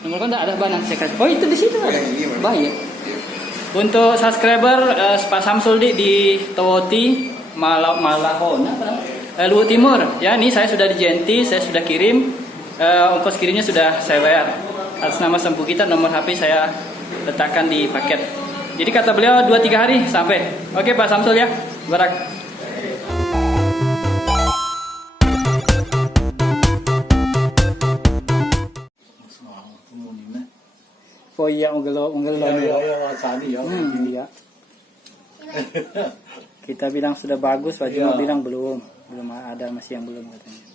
Nomor kontak ada Bang, nanti saya kasih. Oh itu di situ ada. Iya, Baik. Untuk subscriber Pak Samsul di Tawoti Malahona, Luhut Timur. Ya, ini saya sudah di Jenti, saya sudah kirim. Ongkos kirimnya sudah saya bayar. Atas nama Sempu kita, nomor HP saya letakkan di paket. Jadi kata beliau 2-3 hari sampai. Oke Pak Samsul ya. Barak. Oh iya, unggel Iya, sani ya. Iya. Kita bilang sudah bagus, Pak Juma bilang belum ada, masih yang belum katanya.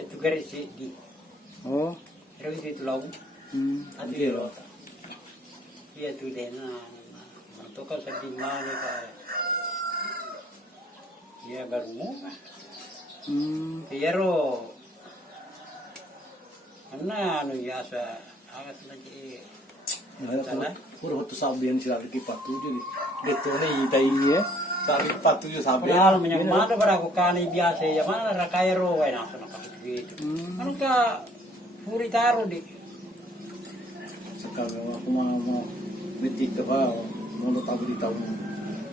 Itu garis di Oh. terus itu lagu ada di rota dia tuh dena menentukan sedih mana kayak dia baru mau pero anu biasa agak lagi Nah, puro tu sabihan sila kipat tu jadi. Detone itai ya. Sabi kipat tu sabi. Padahal menyamada para aku kani biasa ya mana rakairo ay nasa nakapagito. Ano ka puri taro di. Sekarang aku mau metik ke bawah, mau tahu di tahu.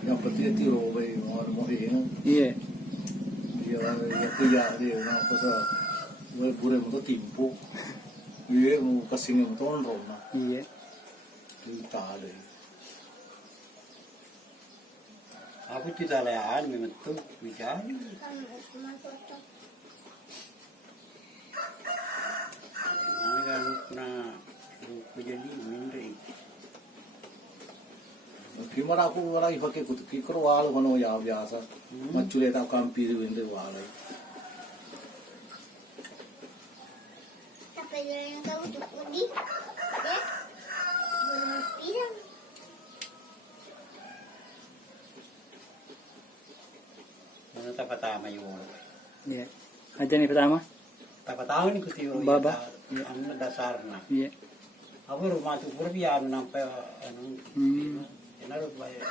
Yang penting tiro bay mau ini. Iya. Dia ya dia nak pasal mau pure mau timpu. Dia mau kasih mau ton rona. Iya. Itu ada. Aku tidak lihat memang tu bisa. Mana kan na jadi mindre. Gimana aku lagi pakai kutu kikro walau mana ya biasa. Macule tak kampi itu ini walau. Tapi yang tahu cukup di, ya, belum bilang. Mana tak patama yung. Iya. Aja nih pertama. Tak patama ni kuti yung. Baba. Ang dasar na. Iya. Ako rumah tu purbian nampai anu. Enaru bayar.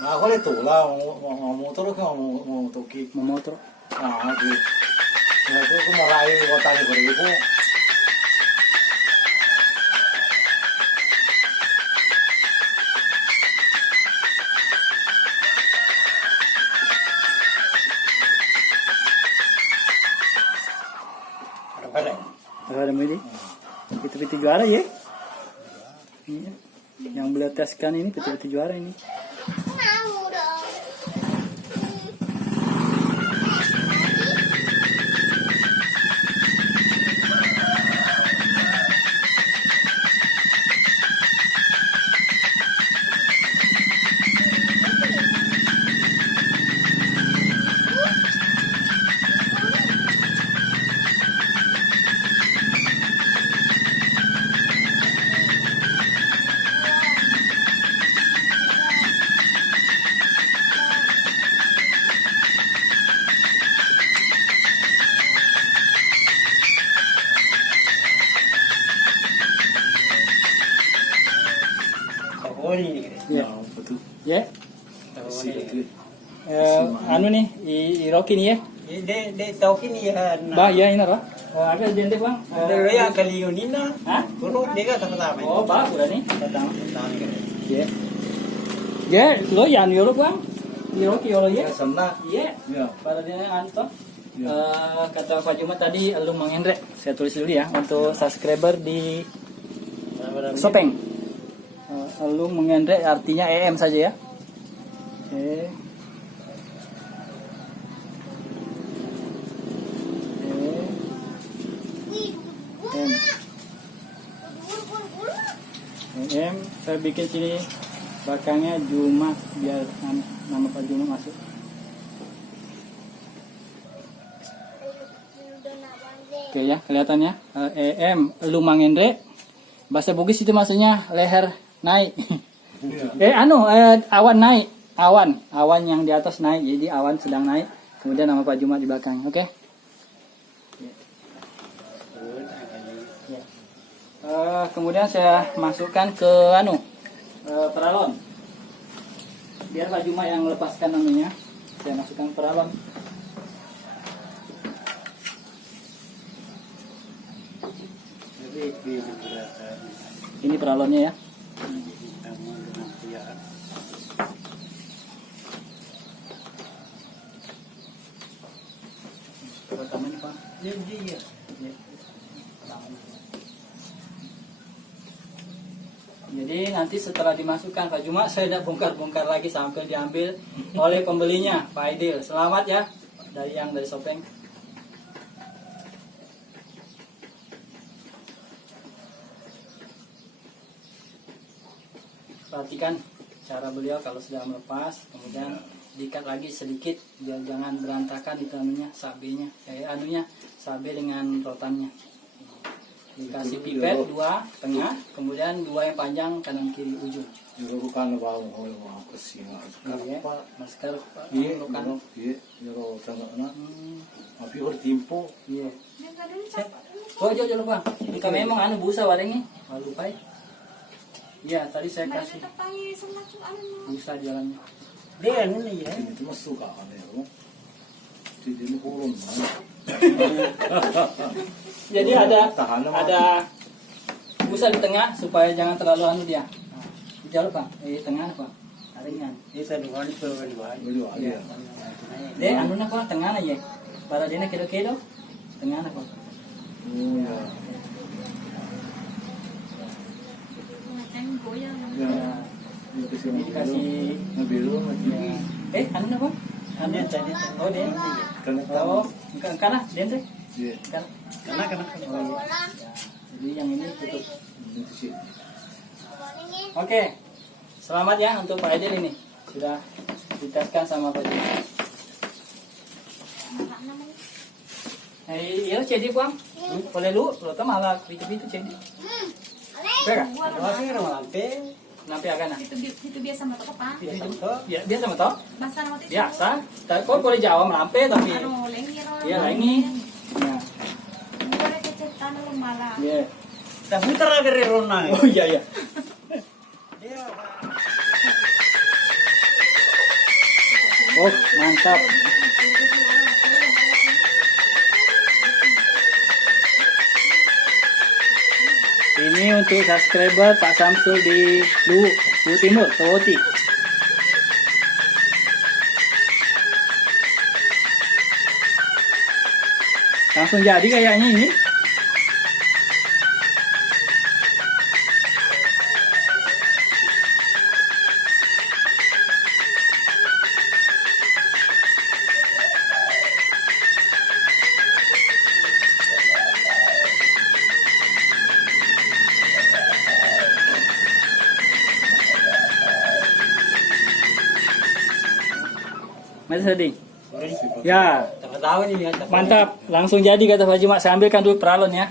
Nah, aku itu lah mau motor kan mau toki. Memotor. Nah, aku. Nah, aku mau rai kota ni beribu. Ada pada. Ada ini. Pitu-pitu juara ya. Iya. Yang beliau teskan ini pitu-pitu juara ini. Mau dong. Tahun ini. Iya. Nah, betul. Ya. Tahun Si ini. betul. Anu nih, Rocky nih ya. De tahu kini ya. Bah, ya ini lah. Ada jente bang. Ada yang kali ini na. Hah? Kuno dia tak patama. Oh, bah, udah nih. Tatang. Ya. Ya, lo yang yolo bang. Rocky yolo ya. Ya, sana. Iya. Ya. Pada dia Anto. Ya. Kata Pak Juma tadi lu Mang Hendre. Saya tulis dulu ya untuk subscriber di Sopeng. Lu Mang Hendre artinya EM saja ya. Oke. M. M. Saya bikin sini belakangnya Juma biar nama Pak Juma masuk. Oke ya, kelihatannya EM Lumang Endre. Bahasa Bugis itu maksudnya leher naik. Awan naik, awan yang di atas naik, jadi awan sedang naik, kemudian nama Pak Jumat di belakang, oke? Kemudian saya masukkan ke peralon, biar Pak Jumat yang melepaskan anunya, saya masukkan peralon. Ini peralonnya ya. Pertama ini Pak. Jadi nanti setelah dimasukkan Pak Jumat, saya tidak bongkar-bongkar lagi sampai diambil oleh pembelinya, Pak Aidil. Selamat ya dari Sopeng. Perhatikan cara beliau kalau sudah melepas, kemudian diikat lagi sedikit biar jangan berantakan itu sabe dengan rotannya. Dikasih pipet 2 tengah, kemudian 2 yang panjang kanan kiri ujung. bukan bau kesih Masker iya tengah tapi bertimpo iya. Oh jauh lupa. Jika memang busa warnanya, lupa ya. Iya tadi saya kasih busa di dalamnya. Dia ini ya. itu masuk kan ya jadi kurun Jadi ada busa di tengah supaya jangan terlalu dia. Jauh Pak, tengah Pak. Ringan. Isa duwan itu duwan. iya Deh, nak Pak tengah aja. Para dia kilo-kilo tengah Pak. ya Ini dikasih ngambil nak Pak? Dia jadi Oh dia. Oh, kana dia teh. iya Kana. Oh, iya. Jadi yang ini tutup. Oke, selamat ya untuk Pak Aidil ini sudah diteskan sama Pak Aidil. Iya jadi Bang, boleh lu tuh malah itu jadi. Berapa? Lagi orang lampe. Nampi akan nah. Itu biasa mata apa? Ya biasa betul. Bahasa nama itu. Biasa. Tapi kok boleh jawab melampe tapi. Anu lengir. Iya ini. Ya. Boleh kecetan lu malah. Iya. Dah putar lagi rona. Oh iya iya. Oh mantap. Ini untuk subscriber Pak Samsul di Luwu Timur, Tawoti. Langsung jadi kayaknya ini. Masih sedih. Ya, Tahu ni ya. mantap. Langsung jadi kata Pak Jumat. Saya ambilkan dulu peralon ya.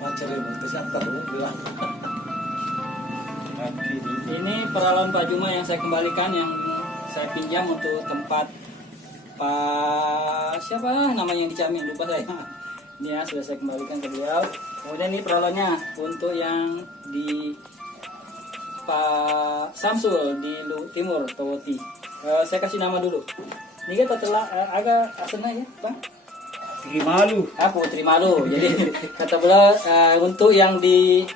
macam itu siapa bilang Ini peralon Pak Jumat yang saya kembalikan, yang saya pinjam untuk tempat Pak siapa namanya yang dijamin, lupa saya. Ini ya sudah saya kembalikan ke beliau. Kemudian ini peralonnya untuk yang di Pak Samsul di Luwu Timur, Tawoti. Saya kasih nama dulu. Ini kan telah agak asana ya, Bang. Tinggi malu. Putri Malu. Jadi kata beliau untuk yang di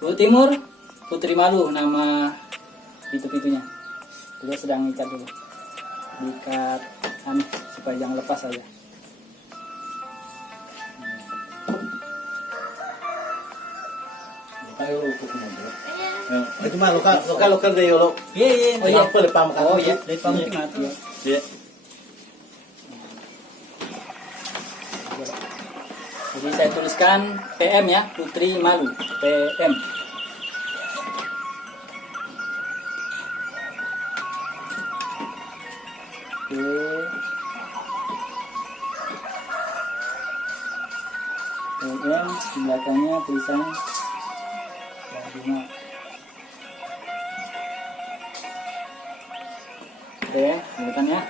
Luwu Timur, Putri Malu nama pintu-pintunya. Beliau sedang ikat dulu. Diikat supaya jangan lepas saja. ayo untuk mobil itu mah lokal deh yo Iya. Oh iya. apa lepam kan Oh iya. Dari pamit mati. iya Jadi saya tuliskan PM ya, Putri Malu, PM. Oke. LM di belakangnya tulisan Bima. Oke, kelihatan ya.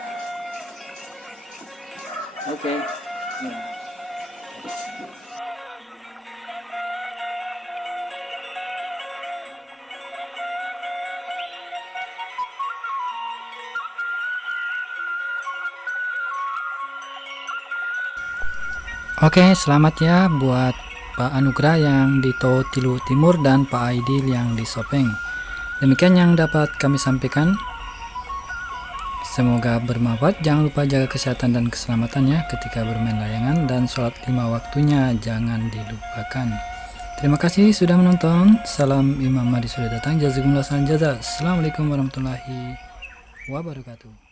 Oke. Ya. Oke, selamat ya buat Pak Anugrah yang di Towo Tilu Timur dan Pak Aidil yang di Sopeng. Demikian yang dapat kami sampaikan. Semoga bermanfaat. Jangan lupa jaga kesehatan dan keselamatannya ketika bermain layangan, dan sholat 5 waktunya jangan dilupakan. Terima kasih sudah menonton. Salam Imam Mahdi sudah datang. Jazakumullah khairan jazaa. Assalamualaikum warahmatullahi wabarakatuh.